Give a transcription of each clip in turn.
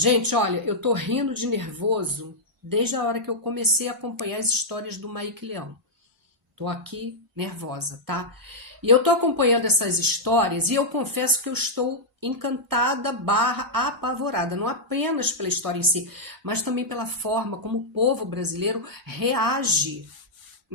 Gente, olha, eu tô rindo de nervoso desde a hora que eu comecei a acompanhar as histórias do Mike Leão. Tô aqui nervosa, tá? E eu tô acompanhando essas histórias e eu confesso que eu estou encantada barra apavorada, não apenas pela história em si, mas também pela forma como o povo brasileiro reage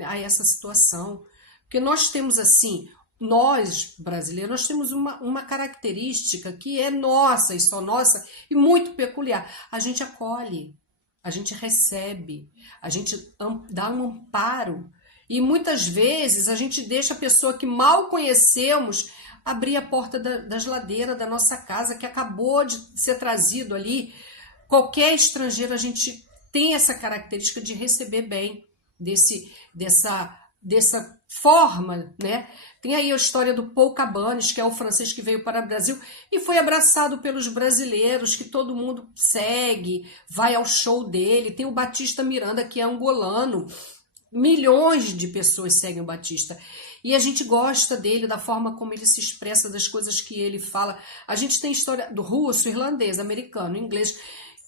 a essa situação. Porque nós temos assim, nós brasileiros, nós temos uma característica que é nossa e só nossa e muito peculiar. A gente acolhe, a gente recebe, a gente dá um amparo e muitas vezes a gente deixa a pessoa que mal conhecemos abrir a porta da geladeira da nossa casa, que acabou de ser trazido ali. Qualquer estrangeiro, a gente tem essa característica de receber bem dessa forma, né? Tem aí a história do Paul Cabanes, que é o francês que veio para o Brasil e foi abraçado pelos brasileiros, que todo mundo segue, vai ao show dele. Tem o Batista Miranda, que é angolano. Milhões de pessoas seguem o Batista. E a gente gosta dele, da forma como ele se expressa, das coisas que ele fala. A gente tem história do russo, irlandês, americano, inglês,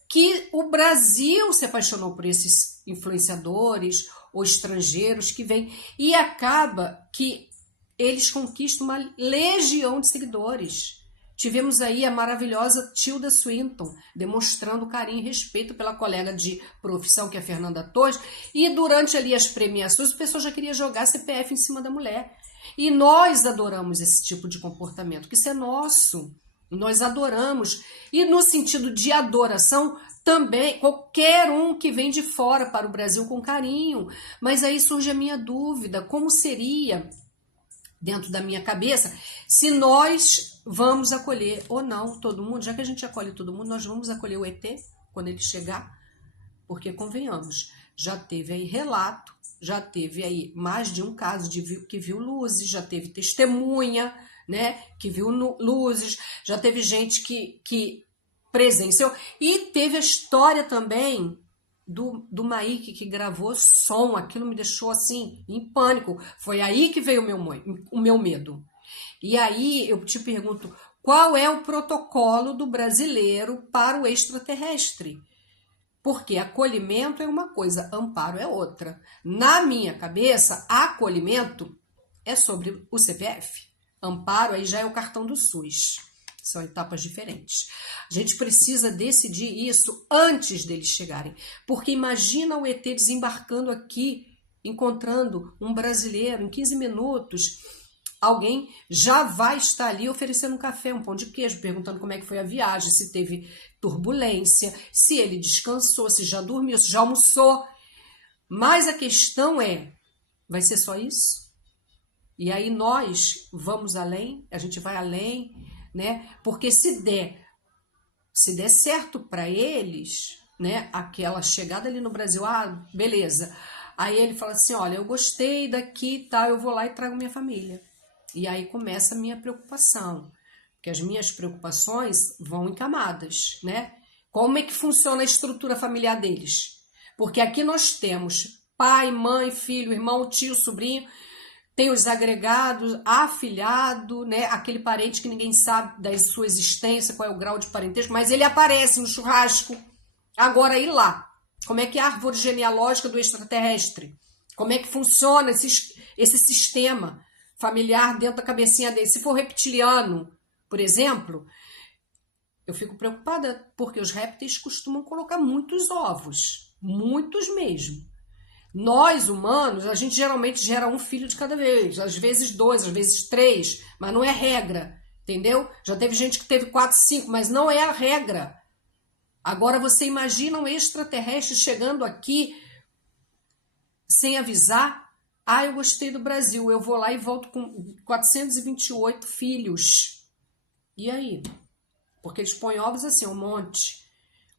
que o Brasil se apaixonou por esses influenciadores ou estrangeiros que vêm. E acaba que eles conquistam uma legião de seguidores. Tivemos aí a maravilhosa Tilda Swinton, demonstrando carinho e respeito pela colega de profissão, que é a Fernanda Torres, e durante ali as premiações, o pessoal já queria jogar CPF em cima da mulher. E nós adoramos esse tipo de comportamento, que isso é nosso. Nós adoramos. E no sentido de adoração, também, qualquer um que vem de fora para o Brasil com carinho. Mas aí surge a minha dúvida, como seria, dentro da minha cabeça, se nós vamos acolher ou não todo mundo, já que a gente acolhe todo mundo, nós vamos acolher o ET quando ele chegar, porque convenhamos, já teve aí relato, já teve aí mais de um caso que viu luzes, já teve testemunha, né, que viu luzes, já teve gente que presenciou, e teve a história também do Mike, que gravou som. Aquilo me deixou assim, em pânico. Foi aí que veio o meu medo. E aí eu te pergunto, qual é o protocolo do brasileiro para o extraterrestre? Porque acolhimento é uma coisa, amparo é outra. Na minha cabeça, acolhimento é sobre o CPF. Amparo aí já é o cartão do SUS. São etapas diferentes. A gente precisa decidir isso antes deles chegarem. Porque imagina o ET desembarcando aqui, encontrando um brasileiro em 15 minutos. Alguém já vai estar ali oferecendo um café, um pão de queijo, perguntando como é que foi a viagem, se teve turbulência, se ele descansou, se já dormiu, se já almoçou. Mas a questão é, vai ser só isso? E aí nós vamos além, a gente vai além, né? Porque se der certo para eles, né, aquela chegada ali no Brasil, beleza. Aí ele fala assim, olha, eu gostei daqui, tá, eu vou lá e trago minha família. E aí começa a minha preocupação, porque as minhas preocupações vão em camadas, né? Como é que funciona a estrutura familiar deles? Porque aqui nós temos pai, mãe, filho, irmão, tio, sobrinho. Tem os agregados, afilhado, né? Aquele parente que ninguém sabe da sua existência, qual é o grau de parentesco, mas ele aparece no churrasco. Agora, e lá? Como é que é a árvore genealógica do extraterrestre? Como é que funciona esse sistema familiar dentro da cabecinha dele? Se for reptiliano, por exemplo, eu fico preocupada, porque os répteis costumam colocar muitos ovos, muitos mesmo. Nós, humanos, a gente geralmente gera um filho de cada vez, às vezes 2, às vezes 3, mas não é regra, entendeu? Já teve gente que teve 4, 5, mas não é a regra. Agora você imagina um extraterrestre chegando aqui sem avisar. Eu gostei do Brasil, eu vou lá e volto com 428 filhos. E aí? Porque eles põem ovos assim, um monte.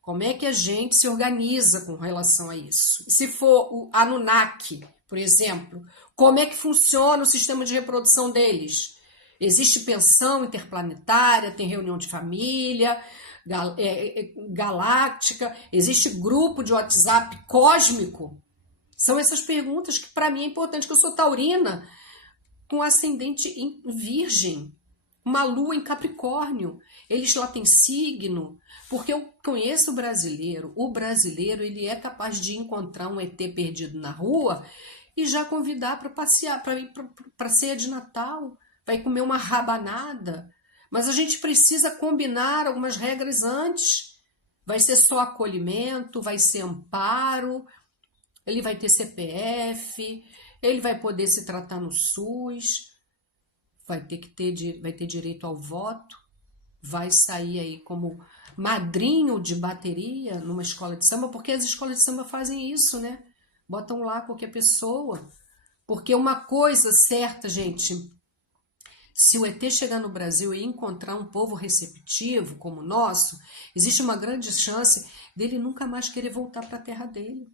Como é que a gente se organiza com relação a isso? Se for o Anunnaki, por exemplo, como é que funciona o sistema de reprodução deles? Existe pensão interplanetária, tem reunião de família, galáctica, existe grupo de WhatsApp cósmico? São essas perguntas que para mim é importante, que eu sou taurina com ascendente em virgem. uma lua em Capricórnio. Eles lá têm signo, porque eu conheço o brasileiro ele é capaz de encontrar um ET perdido na rua e já convidar para passear, para ir para ceia de Natal, vai comer uma rabanada. Mas a gente precisa combinar algumas regras antes. Vai ser só acolhimento, vai ser amparo, ele vai ter CPF, ele vai poder se tratar no SUS, vai ter direito ao voto, vai sair aí como madrinho de bateria numa escola de samba, porque as escolas de samba fazem isso, né? Botam lá qualquer pessoa. Porque uma coisa certa, gente, se o ET chegar no Brasil e encontrar um povo receptivo como o nosso, existe uma grande chance dele nunca mais querer voltar para a terra dele.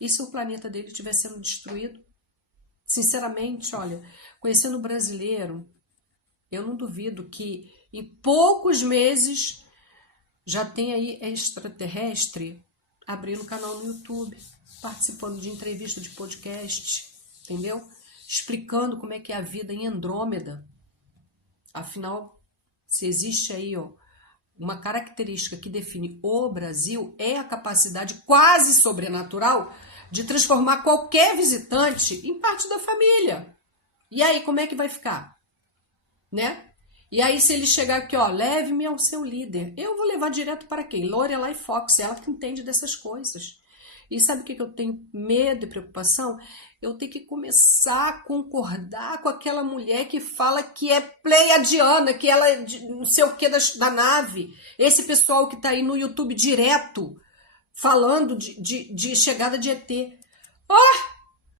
E se o planeta dele estiver sendo destruído? Sinceramente, olha, conhecendo o brasileiro, eu não duvido que em poucos meses já tem aí extraterrestre abrindo canal no YouTube, participando de entrevista de podcast, entendeu? Explicando como é que é a vida em Andrômeda. Afinal, se existe aí uma característica que define o Brasil, é a capacidade quase sobrenatural de transformar qualquer visitante em parte da família. E aí, como é que vai ficar? Né? E aí, se ele chegar aqui, leve-me ao seu líder, eu vou levar direto para quem? Lorelai Fox, ela que entende dessas coisas. E sabe o que eu tenho medo e preocupação? Eu tenho que começar a concordar com aquela mulher que fala que é pleiadiana, que ela é não sei o que da nave. Esse pessoal que está aí no YouTube direto, falando de chegada de ET.